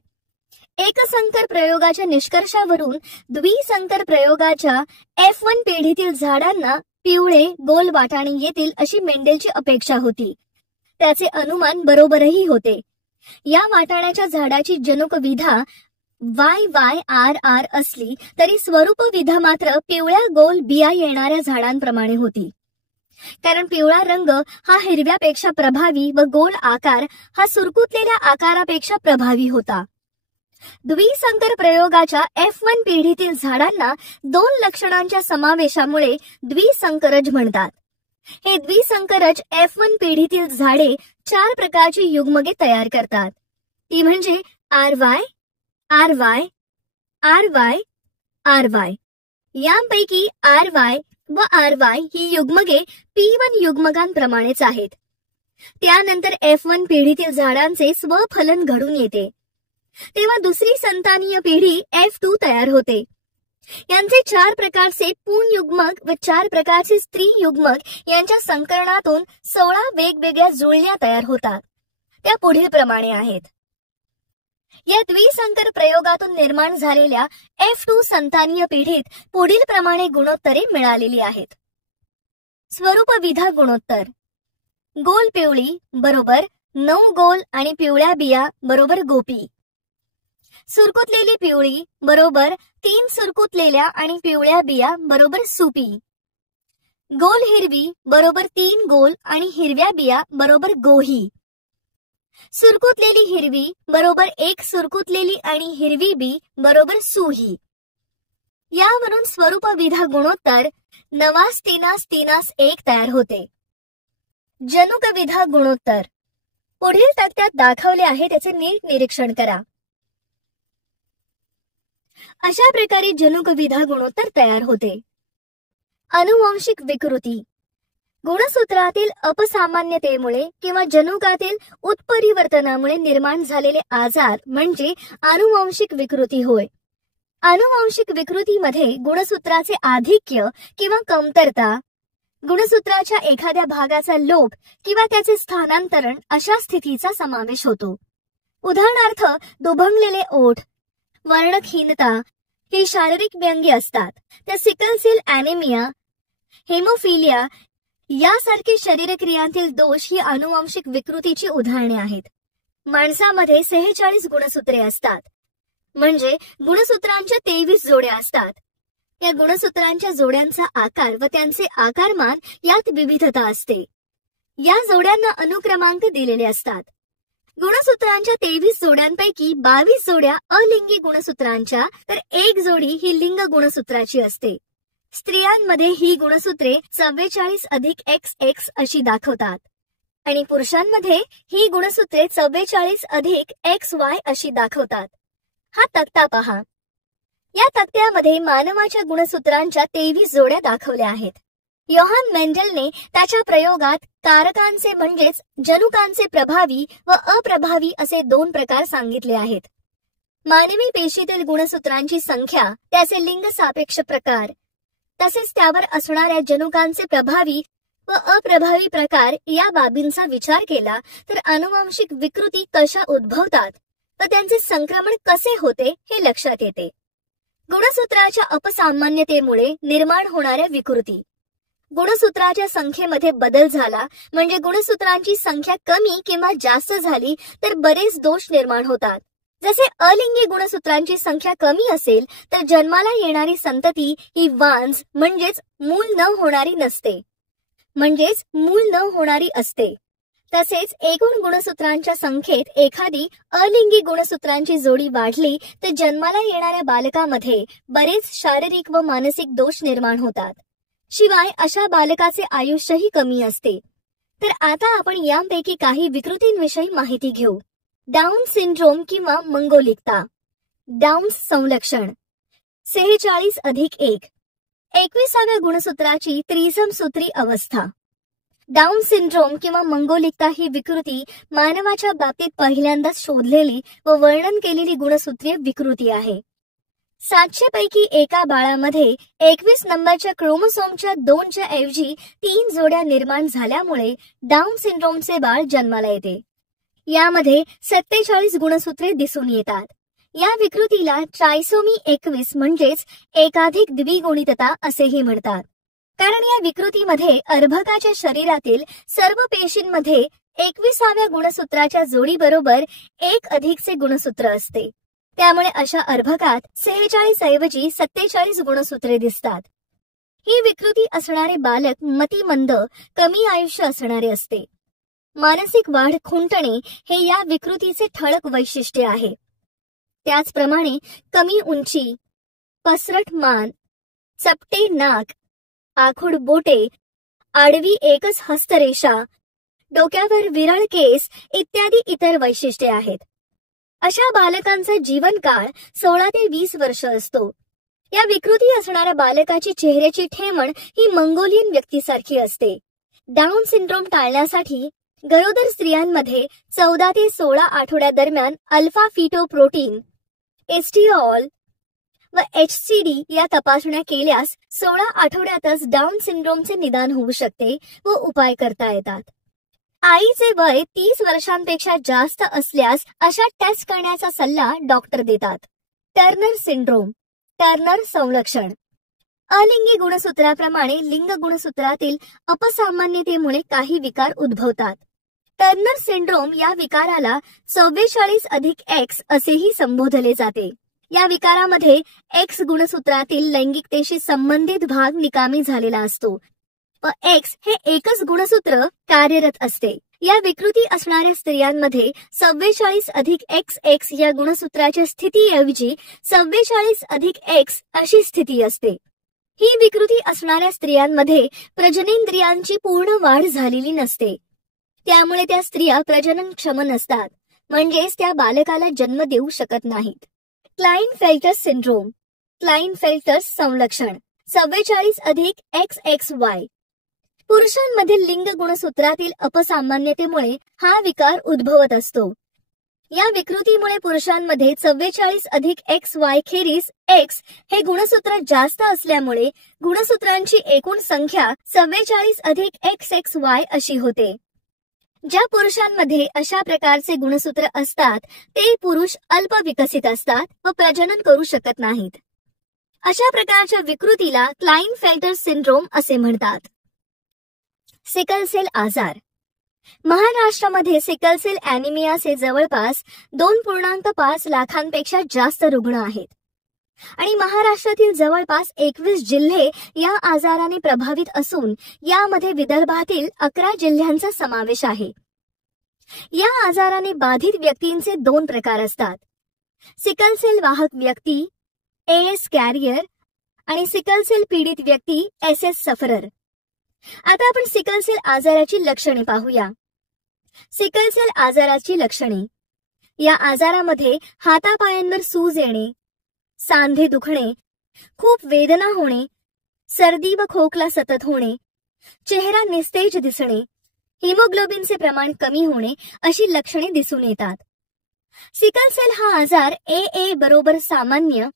एकसंकर प्रयोगाच्या निष्कर्षावरून द्विसंकर प्रयोगाच्या F1 पिढीतील झाडांना पिवळे गोल वाटाणे येतील अशी मेंडेलची अपेक्षा होती. त्याचे अनुमान बरोबरही होते. या वाटाण्याच्या झाडाची जनुकविधा YYRR असली तरी स्वरूपविधा मात्र पिवळ्या गोल बिया येणाऱ्या झाडांप्रमाणे होती. कारण पिवळा रंग हा हिरव्यापेक्षा प्रभावी व गोल आकार हा सुरकुतलेल्या आकारापेक्षा प्रभावी होता. द्विसंकर प्रयोगाच्या F1 पिढीतील झाडांना 2 लक्षणांच्या समावेशामुळे द्विसंकरज म्हणतात. हे द्विसंकरज F1 पिढीतील झाडे 4 प्रकारची युग्मके तयार करतात. ती म्हणजे RY, RY, RY, RY. यांपैकी RY व RY ही युग्मके P1 युग्मकांप्रमाणेच आहेत. त्यानंतर F1 पिढीतील झाडांचे स्वफलन घडून येते, तेव्हा दुसरी संतानीय पिढी F2 तयार होते. यांचे 4 प्रकारचे पुंयुग्मक व 4 प्रकारचे स्त्री युग्मक यांच्या संकरणातून 16 वेगवेगळ्या जुळण्या तयार होतात. त्या पुढील प्रमाणे आहेत. या द्विसंकर प्रयोगातून निर्माण झालेल्या F2 संतानीय पिढीत पुढील प्रमाणे गुणोत्तरे मिळालेली आहेत. स्वरूपविधा गुणोत्तर: गोल पिवळी बरोबर 9 गोल आणि पिवळ्या बिया बरोबर गोपी. सुरकुतलेली पिवळी बरोबर 3 सुरकुतलेल्या आणि पिवळ्या बिया बरोबर सुपी. गोल हिरवी बरोबर 3 गोल आणि हिरव्या बिया बरोबर गोही. सुरकुतलेली हिरवी बरोबर 1 सुरकुतलेली आणि हिरवी बी बरोबर सुही. यावरून स्वरूपविधा गुणोत्तर 9-3-3-1 तयार होते. जनुकविधा गुणोत्तर पुढील तक्त्यात दाखवले आहे, त्याचे नीट निरीक्षण करा. अशा प्रकारे जनुकविधा गुणोत्तर तयार होते. अनुवांशिक विकृती: गुणसूत्रातील अपसामान्यतेमुळे किंवा जनुकातील उत्परिवर्तनामुळे निर्माण झालेले आजार म्हणजे अनुवांशिक विकृती होय. अनुवांशिक विकृतीमध्ये गुणसूत्राचे आधिक्य किंवा कमतरता, गुणसूत्राच्या एखाद्या भागाचा लोप किंवा त्याचे स्थानांतरण अशा स्थितीचा समावेश होतो. उदाहरणार्थ दुभंगलेले ओठ, वर्णकहीनता ही शारीरिक व्यंग्य असतात. त्या सिकल सेल ॲनेमिया, हेमोफिलिया यासारखे शरीरक्रियांतील दोष ही अनुवांशिक विकृतीची उदाहरणे आहेत. माणसामध्ये 46 गुणसूत्रे असतात, म्हणजे गुणसूत्रांच्या 23 जोड्या असतात. या गुणसूत्रांच्या जोड्यांचा आकार व त्यांचे आकारमान यात विविधता असते. या जोड्यांना अनुक्रमांक दिलेले असतात. गुणसूत्रांच्या 23 जोड्यांपैकी 22 जोड्या अलिंगी गुणसूत्रांच्या तर 1 जोडी ही लिंग गुणसूत्राची असते. स्त्रियांमध्ये ही गुणसूत्रे 44+XX अशी दाखवतात आणि पुरुषांमध्ये ही गुणसूत्रे 44+XY अशी दाखवतात. हा तक्ता पहा. या तक्त्यामध्ये मानवाच्या गुणसूत्रांच्या 23 जोड्या दाखवल्या आहेत. योहान मेंडेलने त्याच्या प्रयोगात कारकांचे म्हणजेच जनुकांचे प्रभावी व अप्रभावी असे 2 प्रकार सांगितले आहेत. मानवी पेशीतील गुणसूत्रांची संख्या, त्याचे लिंग सापेक्ष प्रकार, तसेच त्यावर असणाऱ्या जनुकांचे प्रभावी व अप्रभावी प्रकार या बाबींचा विचार केला तर अनुवांशिक विकृती कशा उद्भवतात व त्यांचे संक्रमण कसे होते हे लक्षात येते. गुणसूत्राच्या अपसामान्यतेमुळे निर्माण होणाऱ्या विकृती: गुणसूत्राच्या संख्येमध्ये बदल झाला म्हणजे गुणसूत्रांची संख्या कमी किंवा जास्त झाली तर बरेच दोष निर्माण होतात. जसे अलिंगी गुणसूत्रांची संख्या कमी असेल तर जन्माला येणारी संतती ही वांझ म्हणजेच मूल न होणारी असते. तसेच एकूण गुणसूत्रांच्या संख्येत एखादी अलिंगी गुणसूत्रांची जोडी वाढली तर जन्माला येणाऱ्या बालकामध्ये बरेच शारीरिक व मानसिक दोष निर्माण होतात. शिवाय अशा बालकाचे आयुष्यही कमी असते. तर आता आपण यांपैकी काही विकृतींविषयी माहिती घेऊ. डाऊन सिंड्रोम किंवा मंगोलिकता. डाऊन्स संलक्षण 46+1 21व्या गुणसूत्राची त्रिसमसूत्री अवस्था. डाऊन सिंड्रोम किंवा मंगोलिकता ही विकृती मानवाच्या बाबतीत पहिल्यांदाच शोधलेली व वर्णन केलेली गुणसूत्रीय विकृती आहे. 700 पैकी एका बाळामध्ये 21 नंबरच्या क्रोमोसोमच्या 2च्या ऐवजी 3 जोड्या निर्माण झाल्यामुळे डाऊन सिंड्रोमचे बाळ जन्माला येते. यामध्ये 47 गुणसूत्रे दिसून येतात. या विकृतीला ट्रायसोमी 21 म्हणजेच एकाधिक द्विगुणितता असेही म्हणतात. कारण या विकृतीमध्ये अर्भकाच्या शरीरातील सर्व पेशींमध्ये 21व्या गुणसूत्राच्या जोडीबरोबर 1 अधिकचे गुणसूत्र असते. त्यामुळे अशा अर्भकात 46 ऐवजी 47 गुणसूत्रे दिसतात. ही विकृती असणारे बालक मतिमंद, कमी आयुष्य असणारे असते. मानसिक वाढ खुंटणे हे या विकृतीचे ठळक वैशिष्ट्य आहे. त्याचप्रमाणे कमी उंची, पसरट मान, चपटे नाक, आखूड बोटे, आडवी एकच हस्तरेषा, डोक्यावर विरळ केस इत्यादी इतर वैशिष्ट्ये आहेत. अशा बालकांचा जीवनकाळ 16 ते 20 वर्ष असतो. या विकृती असणाऱ्या बालकाची चेहऱ्याची ठेवण ही मंगोलियन व्यक्तीसारखी असते. डाऊन सिंड्रोम टाळण्यासाठी गरोदर स्त्रियांमध्ये 14 ते 16 आठवड्यादरम्यान अल्फा फिटोप्रोटीन, एस्टिऑल व HCD या तपासण्या केल्यास 16 आठवड्यातच डाऊन सिंड्रोमचे निदान होऊ शकते व उपाय करता येतात. आईचे वय 30 वर्षांपेक्षा जास्त असल्यास अशा टेस्ट करण्याचा सल्ला डॉक्टर देतात. टर्नर सिंड्रोम, टर्नर संलक्षण. अलिंगी गुणसूत्राप्रमाणे लिंग गुणसूत्रातील अपसामान्यतेमुळे काही विकार उद्भवतात. टर्नर सिंड्रोम या विकाराला 44+X असेही संबोधले जाते. या विकारामध्ये X गुणसूत्रातील लैंगिकतेशी संबंधित भाग निकामी झालेला असतो व X हे एकच गुणसूत्र कार्यरत असते. या विकृती असणाऱ्या स्त्रियांमध्ये 44+XX या गुणसूत्राच्या स्थितीऐवजी 44+X अशी स्थिती असते. ही विकृती असणाऱ्या स्त्रियांमध्ये प्रजनेंद्रियांची पूर्ण वाढ झालेली नसते. त्यामुळे त्या स्त्रिया प्रजननक्षम नसतात, म्हणजेच त्या बालकाला जन्म देऊ शकत नाहीत. क्लाइनफेल्टर सिंड्रोम, क्लाइनफेल्टर संलक्षण. 44+XXY. पुरुषांमधील लिंग गुणसूत्रातील अपसामान्यतेमुळे हा विकार उद्भवत असतो. या विकृतीमुळे पुरुषांमध्ये 44+XY खेरीज X हे गुणसूत्र जास्त असल्यामुळे गुणसूत्रांची एकूण संख्या 44+XXY अशी होते. ज्या पुरुषांमध्ये अशा प्रकारचे गुणसूत्र असतात ते पुरुष अल्पविकसित असतात व प्रजनन करू शकत नाहीत. अशा प्रकारच्या विकृतीला क्लाइनफेल्टर सिंड्रोम असे म्हणतात. सिकल सेल आजार. महाराष्ट्रामध्ये सिकल सेल ॲनिमियाचे जवळपास 2.5 लाखांपेक्षा जास्त रुग्ण आहेत आणि महाराष्ट्रातील जवळपास 21 जिल्हे या आजाराने प्रभावित असून यामध्ये विदर्भातील 11 जिल्ह्यांचा समावेश आहे. या आजाराने बाधित व्यक्तींचे 2 प्रकार असतात. सिकल सेल वाहक व्यक्ती AS कॅरियर आणि सिकल सेल पीडित व्यक्ती SS सफरर. आता आपण सिकल सेल आजाराची लक्षणे पाहूया. सिकल सेल आजाराची लक्षणे. या आजारामध्ये हातापायांवर सूज येणे, सांधे दुखणे, खूप वेदना होणे, सर्दी व खोकला सतत होणे, चेहरा निस्तेज दिसणे, हिमोग्लोबिनचे प्रमाण कमी होणे अशी लक्षणे दिसून येतात. सिकल सेल हा आजार AA बरोबर सामान्य,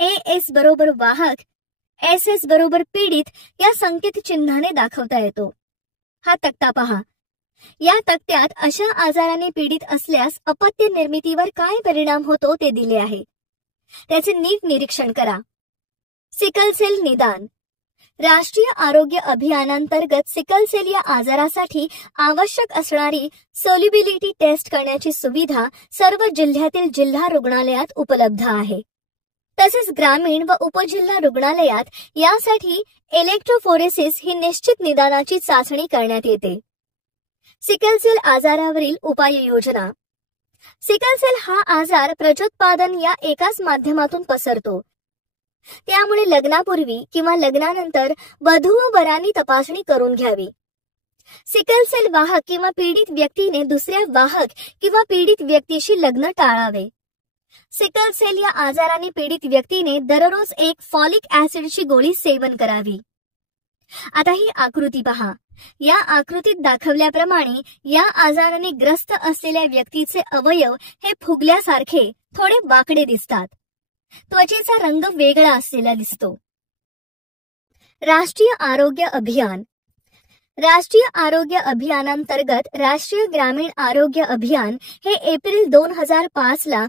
AS बरोबर वाहक, SS बरोबर पीडित या संकेत चिन्हाने दाखवता येतो. हा तक्ता पहा. या तक्त्यात अशा आजाराने पीडित असल्यास अपत्य निर्मितीवर काय परिणाम होतो ते दिले आहे. त्याचे नीट निरीक्षण करा. सिकल सेल निदान. राष्ट्रीय आरोग्य अभियानांतर्गत सिकल सेल या आजारासाठी आवश्यक असणारी सोल्युबिलिटी टेस्ट करण्याची सुविधा सर्व जिल्ह्यातील जिल्हा रुग्णालयात उपलब्ध आहे. तसेच ग्रामीण व उपजिल्हा रुग्णालयात यासाठी इलेक्ट्रोफोरेसिस ही निश्चित निदानाची चाचणी करण्यात येते. सिकल सेल आजारावरील उपाययोजना. सिकल सेल हा आजार प्रजोत्पादन या एकाच माध्यमातून पसरतो. त्यामुळे लग्नापूर्वी किंवा लग्नानंतर वधू व वरांनी तपासणी करून घ्यावी. सिकल सेल वाहक किंवा पीडित व्यक्तीने दुसऱ्या वाहक किंवा पीडित व्यक्तीशी लग्न टाळावे. सिकल सेल या आजाराने पीडित व्यक्तीने दररोज एक फॉलिक ऍसिडची गोळी सेवन करावी. आता ही आकृती पहा. या आकृतीत दाखवल्याप्रमाणे या आजाराने ग्रस्त असलेल्या व्यक्तीचे अवयव हे फुगल्यासारखे थोडे वाकडे दिसतात. त्वचेचा रंग वेगळा असलेला दिसतो. राष्ट्रीय आरोग्य अभियान. राष्ट्रीय आरोग्य अभियानांतर्गत राष्ट्रीय ग्रामीण आरोग्य अभियान हे एप्रिल 2005 ला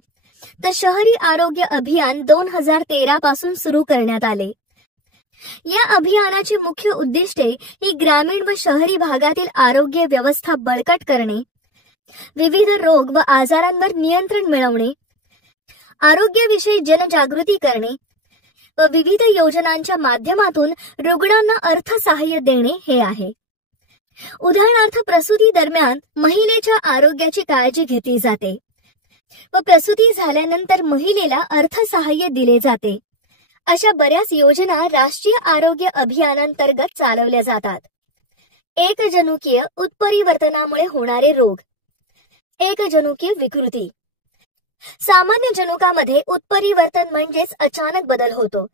तर शहरी आरोग्य अभियान 2013 पासून सुरू करण्यात आले. या अभियानाची मुख्य उद्दिष्टे ही ग्रामीण व शहरी भागातील आरोग्य व्यवस्था बळकट करणे, विविध रोग व आजारांवर नियंत्रण मिळवणे, आरोग्याविषयी जनजागृती करणे व विविध योजनांच्या माध्यमातून रुग्णांना अर्थसहाय्य देणे हे आहे. उदाहरणार्थ प्रसूती दरम्यान महिलेच्या आरोग्याची काळजी घेतली जाते व प्रसूती झाल्यानंतर महिलेला अर्थसहाय्य दिले जाते. अशा बऱ्याच योजना राष्ट्रीय आरोग्य अभियानांतर्गत चालवल्या जातात. एकजनुकीय उत्परिवर्तनामुळे होणारे रोग. एकजनुकीय विकृती. सामान्य जनुकामध्ये उत्परिवर्तन म्हणजेच अचानक बदल होतो.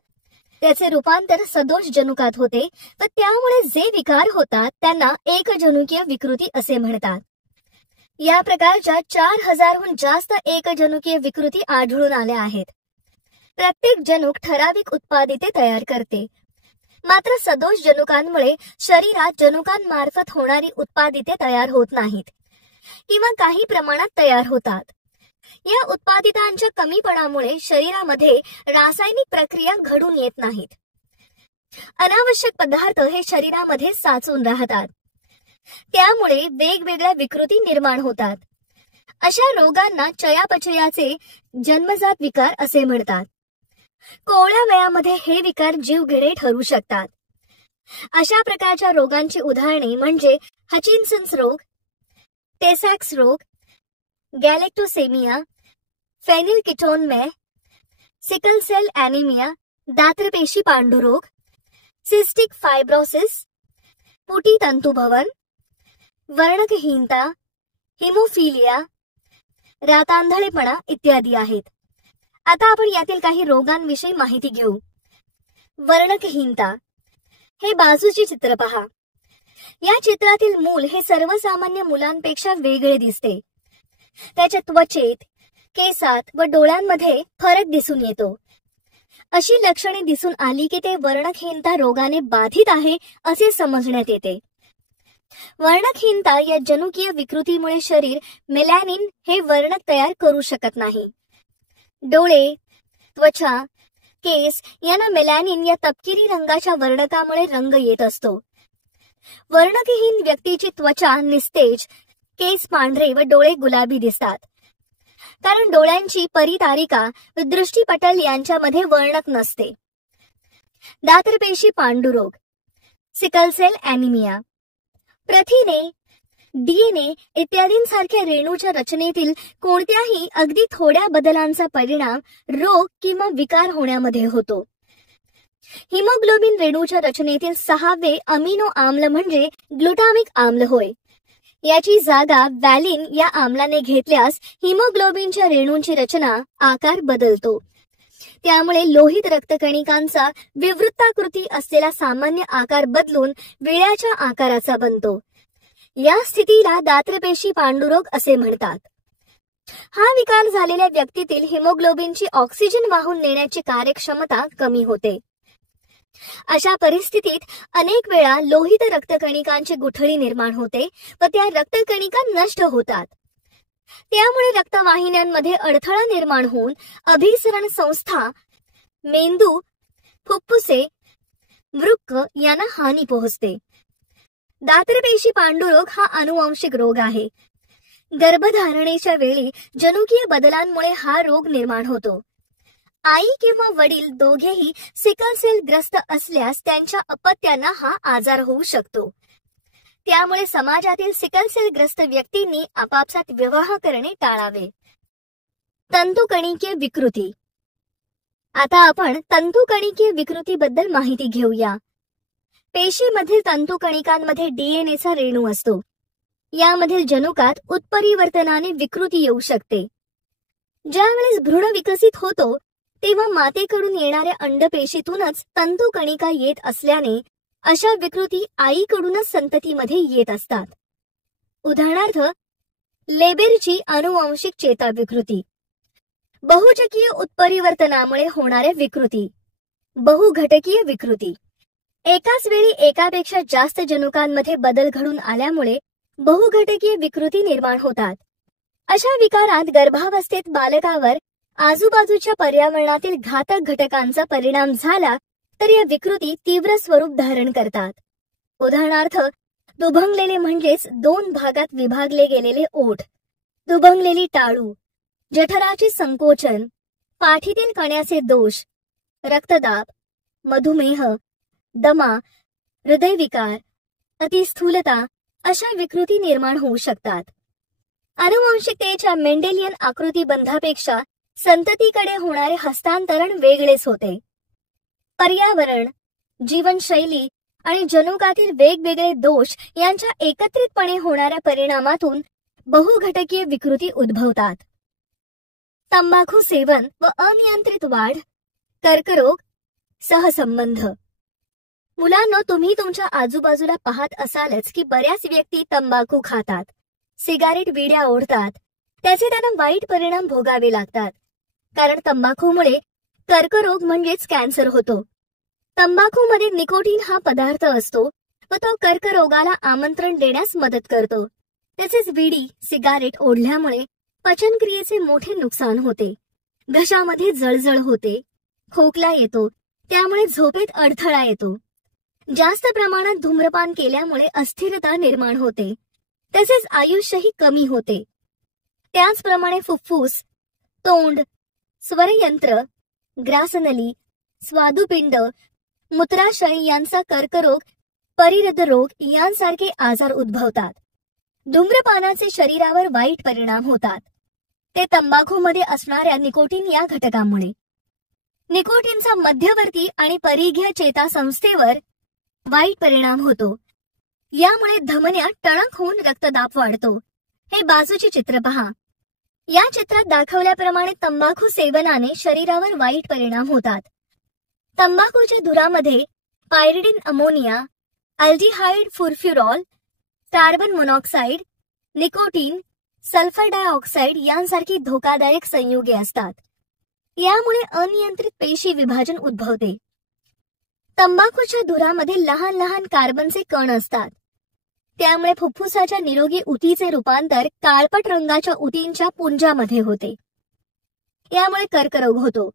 त्याचे रूपांतर सदोष जनुकात होते व त्यामुळे जे विकार होतात त्यांना एकजनुकीय विकृती असे म्हणतात. या प्रकारच्या 4000हून जास्त एकजनुकीय विकृती आढळून आल्या आहेत. प्रत्येक जनुक ठराविक उत्पादिते तयार करते. मात्र सदोष जनुकांमुळे शरीरात जनुकांमार्फत होणारी उत्पादिते तयार होत नाहीत किंवा काही प्रमाणात तयार होतात. या उत्पादितांच्या कमीपणामुळे शरीरामध्ये रासायनिक प्रक्रिया घडून येत नाहीत. अनावश्यक पदार्थ हे शरीरामध्ये साचून राहतात. त्यामुळे वेगवेगळ्या विकृती निर्माण होतात. अशा रोगांना चयापचयाचे जन्मजात विकार असे म्हणतात. कोवळ्या वयामध्ये हे विकार जीवघेणे ठरू शकतात. अशा प्रकारच्या रोगांची उदाहरणे म्हणजे हचिन्सन्स रोग, टेसॅक्स रोग, galactosemia, phenylketonuria, sickle cell anaemia, दात्रपेशी पांडुरोग, सिस्टिक फायब्रोसिस, पुटी तंतुभवन, वर्णकहीनता, हिमोफिलिया, रातांधळेपणा इत्यादी आहेत. आता आपण यातील काही रोगांविषयी माहिती घेऊ. वर्णकहीनता. हे बाजूचे चित्र पहा. या चित्रातील मूल हे सर्वसामान्य मुलांपेक्षा वेगळे दिसते. त्याच्या त्वचेत, केसात व डोळ्यांमध्ये फरक दिसून येतो. अशी लक्षणे दिसून आली की ते वर्णकहीनता रोगाने बाधित आहे असे समजण्यात येते. वर्णकहीनता या जनुकीय विकृतीमुळे शरीर मेलॅनिन हे वर्णक तयार करू शकत नाही. डोळे, त्वचा, केस यांना मेलॅनिन या तपकिरी रंगाच्या वर्णकामुळे रंग येत असतो. वर्णकहीन व्यक्तीची त्वचा निस्तेज, केस पांढरे व डोळे गुलाबी दिसतात. कारण डोळ्यांची परितारिका व दृष्टीपटल यांच्यामध्ये वर्णक नसते. दात्रपेशी पांडुरोग, सिकल सेल ॲनिमिया. प्रथिने, डीएनए इत्यादींसारख्या रेणूच्या रचनेतील कोणत्याही अगदी थोड्या बदलांचा परिणाम रोग किंवा विकार होण्यामध्ये होतो. हिमोग्लोबिन रेणूच्या रचनेतील 6वे अमिनो आम्ल म्हणजे ग्लुटामिक आम्ल होय. याची जागा व्हॅलिन या आम्लाने घेतल्यास हिमोग्लोबिनच्या रेणूंची रचना, आकार बदलतो. त्यामुळे लोहित रक्तकणिकांचा विवृत्ताकृती असलेला सामान्य आकार बदलून विळ्याच्या आकाराचा बनतो. या स्थितीला दात्रपेशी पांडुरोग असे म्हणतात. हा विकार झालेल्या व्यक्तीतील हिमोग्लोबिनची ऑक्सिजन वाहून नेण्याची कार्यक्षमता कमी होते. अशा परिस्थितीत अनेक वेळा लोहित रक्तकणिकांची गुठळी निर्माण होते व त्या रक्तकणिका नष्ट होतात. त्यामुळे रक्तवाहिन्यांमध्ये अडथळा निर्माण होऊन अभिसरण संस्था, मेंदू, फुफ्फुसे, वृक्क यांना हानी पोहोचते. दात्रपेशी पांडुरोग हा अनुवांशिक रोग आहे. गर्भधारणेच्या वेळी जनुकीय बदलांमुळे हा रोग निर्माण होतो. आई किंवा वडील दोघेही सिकल सेल ग्रस्त असल्यास त्यांच्या अपत्यांना हा आजार होऊ शकतो. त्यामुळे समाजातील सिकल सेल ग्रस्त व्यक्तींनी आपापसात विवाह करणे टाळावे. तंतुकणिकीय विकृती. आता आपण तंतुकणिकीय विकृतीबद्दल माहिती घेऊया. पेशीमधील तंतुकणिकांमध्ये डीएनएचा रेणू असतो. यामधील जनुकात उत्परिवर्तनाने विकृती येऊ शकते. ज्यावेळेस भ्रूण विकसित होतो तेव्हा मातेकडून येणाऱ्या अंडपेशीतूनच तंतुकणिका येत असल्याने अशा विकृती आईकडूनच संततीमध्ये येत असतात. उदाहरणार्थ लेबेरची अनुवांशिक चेता विकृती. बहुजकीय उत्परिवर्तनामुळे होणाऱ्या विकृती. बहुघटकीय विकृती. एकाच वेळी एकापेक्षा जास्त जनुकांमध्ये बदल घडून आल्यामुळे बहुघटकीय विकृती निर्माण होतात. अशा विकारात गर्भावस्थेत बालकावर आजूबाजूच्या पर्यावरणातील घातक घटकांचा परिणाम झाला तर या विकृती तीव्र स्वरूप धारण करतात. उदाहरणार्थ दुभंगलेले म्हणजेच 2 भागात विभागले गेलेले ओठ, दुभंगलेली टाळू, जठराचे संकोचन, पाठीतील कण्याचे दोष, रक्तदाब, मधुमेह, दमा, हृदयविकार, अतिस्थूलता अशा विकृती निर्माण होऊ शकतात. अनुवांशिकतेच्या मेंडेलियन आकृतीबंधापेक्षा संततीकडे होणारे हस्तांतरण वेगळेच होते. पर्यावरण, जीवनशैली आणि जनुकातील वेगवेगळे दोष यांच्या एकत्रितपणे होणाऱ्या परिणामातून बहुघटकीय विकृती उद्भवतात. तंबाखू सेवन व अनियंत्रित वाढ, कर्करोग सहसंबंध. मुलांनो, तुम्ही तुमच्या आजूबाजूला पाहत असालच की बऱ्याच व्यक्ती तंबाखू खातात, सिगारेट विड्या ओढतात. त्याचे त्यांना वाईट परिणाम भोगावे लागतात, कारण तंबाखूमुळे कर्करोग म्हणजेच कॅन्सर होतो. तंबाखूमध्ये निकोटीन हा पदार्थ असतो व तो कर्करोगाला आमंत्रण देण्यास मदत करतो. तसेच विडी, सिगारेट ओढल्यामुळे पचनक्रियेचे मोठे नुकसान होते. घशामध्ये जळजळ होते, खोकला येतो, त्यामुळे झोपेत अडथळा येतो. जास्त प्रमाणात धूम्रपान केल्यामुळे अस्थिरता निर्माण होते, तसेच आयुष्यही कमी होते. त्याचप्रमाणे फुफ्फुस, तोंड, स्वरयंत्र, ग्रासनली, स्वादुपिंड, मूत्राशय यांचा कर्करोग, परिहृदरोग यांसारखे आजार उद्भवतात. धूम्रपानाचे शरीरावर वाईट परिणाम होतात, ते तंबाखूमध्ये असणाऱ्या निकोटीन या घटकामुळे. निकोटीनचा मध्यवर्ती आणि परिघीय चेतासंस्थेवर वाईट परिणाम होतो. यामुळे धमन्या टणक होऊन रक्तदाब वाढतो. हे बाजूचे चित्र पहा. या चित्रात दाखवल्याप्रमाणे तंबाखू सेवनाने शरीरावर वाईट परिणाम होतात. तंबाखूच्या धुरामध्ये pyridine ammonia, aldehyde furfural, carbon monoxide, nicotine, sulphur dioxide यांसारखी धोकादायक संयुगे असतात. यामुळे अनियंत्रित पेशी विभाजन उद्भवते. तंबाखूच्या धुरामध्ये लहान लहान कार्बनचे कण असतात. त्यामुळे फुफ्फुसाच्या निरोगी उतीचे रूपांतर काळपट रंगाच्या उतींच्या पुंजामध्ये होते. यामुळे कर्करोग होतो.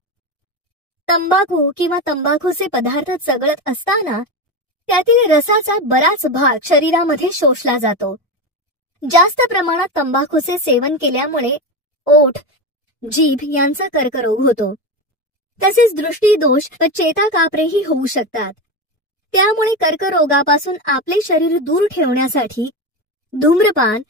तंबाखू किंवा तंबाखूचे पदार्थ चगळत असताना त्यातील रसाचा बराच भाग शरीरामध्ये शोषला जातो. जास्त प्रमाणात तंबाखूचे सेवन केल्यामुळे ओठ, जीभ यांचा कर्करोग होतो. तसेच दृष्टीदोष व चेताकाप्रेही होऊ शकतात. त्यामुळे कर्करोगापासून आपले शरीर दूर ठेवण्यासाठी धूम्रपान,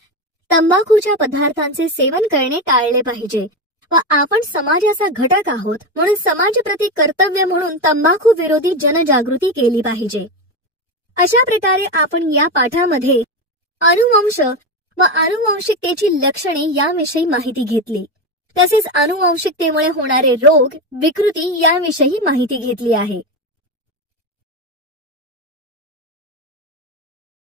तंबाखूच्या पदार्थांचे सेवन करणे टाळले पाहिजे. व आपण समाजाचा घटक आहोत म्हणून समाजप्रती कर्तव्य म्हणून तंबाखू विरोधी जनजागृती केली पाहिजे. अशा प्रकारे आपण या पाठामध्ये अनुवंश व आनुवंशिकतेची लक्षणे याविषयी माहिती घेतली. तसेच आनुवंशिकतेमुळे होणारे रोग, विकृती याविषयी माहिती घेतली आहे.